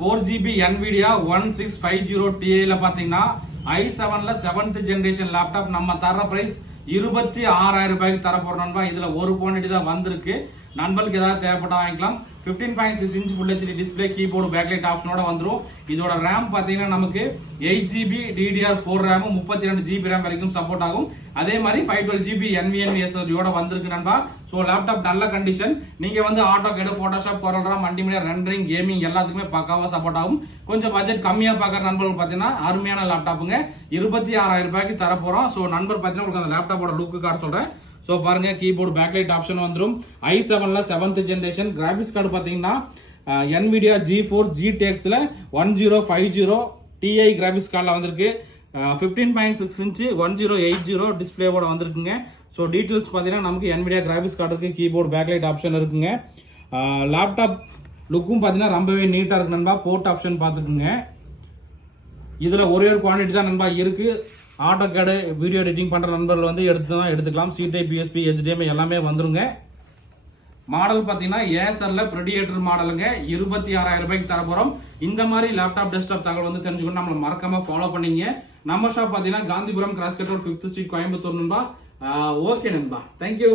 4GB NVIDIA 1650 Ti பாத்தீங்கன்னா i7ல 7th generation laptop நம்ம தர பிரைஸ் 26,000 ரூபாய்க்கு தர போறோம் நண்பா. இதுல ஒரு குவாண்டிட்டி தான் வந்திருக்கு. நண்பர்களுக்கு ஏதாவது தேவைப்பட்டா வாங்கிக்கலாம். 15.6 inch Full HD display, keyboard, backlight ஆப்ஷனோட வந்துரும். இதோட ரேம் பாத்தீங்கன்னா நமக்கு 8GB DDR4 RAM 32GB RAM வரைக்கும் சப்போர்ட் ஆகும். அதே மாதிரி 512GB NVMe SSD யோட வந்திருக்கு நண்பா. சோ லேப்டாப் நல்ல கண்டிஷன். நீங்க வந்து AutoCAD, Photoshop, CorelDRAW, multimedia, rendering, gaming எல்லாத்துக்குமே பக்காவா சப்போர்ட் ஆகும். கொஞ்சம் பட்ஜெட் கம்மியா பாக்குற நண்பர்கள் பாத்தீங்கன்னா அருமையான லேப்டாப்புங்க 26,000 ரூபாய்க்கு தர போறோம். சோ நண்பர் பாத்தீங்கன்னா உங்களுக்கு அந்த லேப்டாப்போட லுக் கார்டு சொல்றேன். சோ பாருங்க, கீபோர்டு, பேக்லைட் ஆப்ஷன் வந்துரும். i7ல 7th ஜெனரேஷன். கிராபிக்ஸ் கார்டு பாத்தீங்கன்னா NVIDIA GeForce GTX-ல 1050 Ti கிராபிக்ஸ் கார்டுல வந்திருக்கு. 15.6 inch 1080 டிஸ்பிளேவோட வந்திருக்குங்க. ஸோ டீட்டெயில்ஸ் பார்த்தீங்கன்னா நமக்கு NVIDIA கிராபிக்ஸ் கார்டு இருக்கு, கீபோர்டு, பேக்லைட் ஆப்ஷன் இருக்குங்க. லேப்டாப் லுக்கும் பார்த்தீங்கன்னா ரொம்பவே நீட்டாக இருக்கு நண்பா. போர்ட் ஆப்ஷன் பார்த்துக்குங்க. இதில் ஒரே ஒரு குவான்டிட்டி தான் நண்பா இருக்கு. ஆட்டோகேடு, வீடியோ எடிட்டிங் பண்ணுற நண்பர்கள் வந்து எடுத்துக்கலாம். C-Type, USB, HDMI எல்லாமே வந்துருங்க. மாடல் பார்த்தீங்கன்னா ஏசர்ல Predator மாடலுங்க 26,000 ரூபாய்க்கு தர போறோம். இந்த மாதிரி லேப்டாப், டெஸ்க்டாப் தகவல் வந்து தெரிஞ்சுக்கணும். நம்மளை மறக்காம ஃபாலோ பண்ணீங்க. நம்ம ஷாப் பார்த்தீங்கன்னா Gandhipuram, cross cut road, 5th Street, Coimbatore நண்பா. ஓகே நண்பா, தேங்க்யூ.